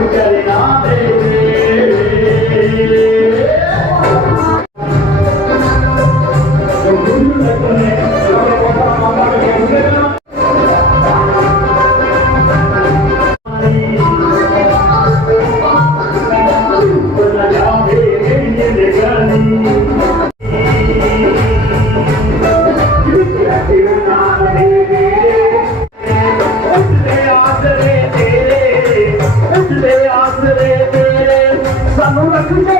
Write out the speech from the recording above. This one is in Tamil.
Thank you. ನೂರಕ್ಕೆ